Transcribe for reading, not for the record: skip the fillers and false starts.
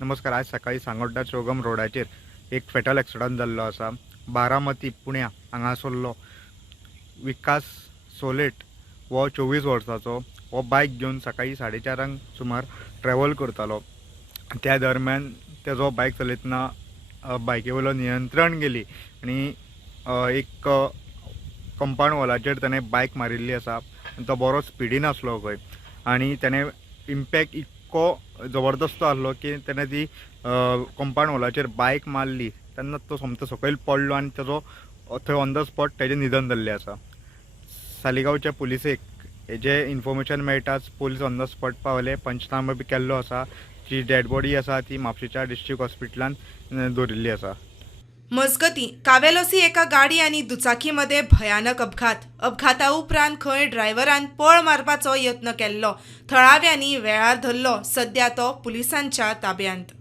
नमस्कार. आज सकाळी सांगोड्डा चौगम रोडाचेर एक फेटल एक्सिडंट जाल्लो आसा. बारामती पुण्या हांगासरलो विकास सोलेट वो 24 वर्साचो हो बायक घेवन सकाळी 4:30 सुमार ट्रॅव्हल करतालो. त्या दरम्यान तेजो बायक चलयतना बायके वयलो नियंत्रण गेली आनी एक कंपाऊंड वॉलाचेर ताणें बायक मारिल्ली आसा आनी तो बरो स्पिडीन आसलो खंय आनी ताणें इम्पॅक्ट इतको जबरदस्त आसलो की ताणें ती कंपाऊंड वॉलाचेर बायक मारली तेन्ना तो सोमतो सकयल पडलो आनी तेजो थंय ऑन द स्पॉट तेजें निधन जाल्लें आसा. सालिगांवच्या पुलिसेक हेजें इन्फॉर्मेशन मेळटाच पुलीस ऑन द स्पॉट पावले, पंचनामो बी केल्लो आसा. जी डेड बॉडी आसा ती म्हापशेच्या डिस्ट्रिक्ट हॉस्पिटलान दवरिल्ली आसा. मजगतीं कावेलोसी एका गाडी आनी दुचाकीमध्ये भयानक अपघाता उपरांत खंय ड्रायव्हरान पळ मारपाचो यत्न केल्लो. थळाव्यांनी वेळार धरलो. सध्या तो पुलिसांच्या ताब्यांत.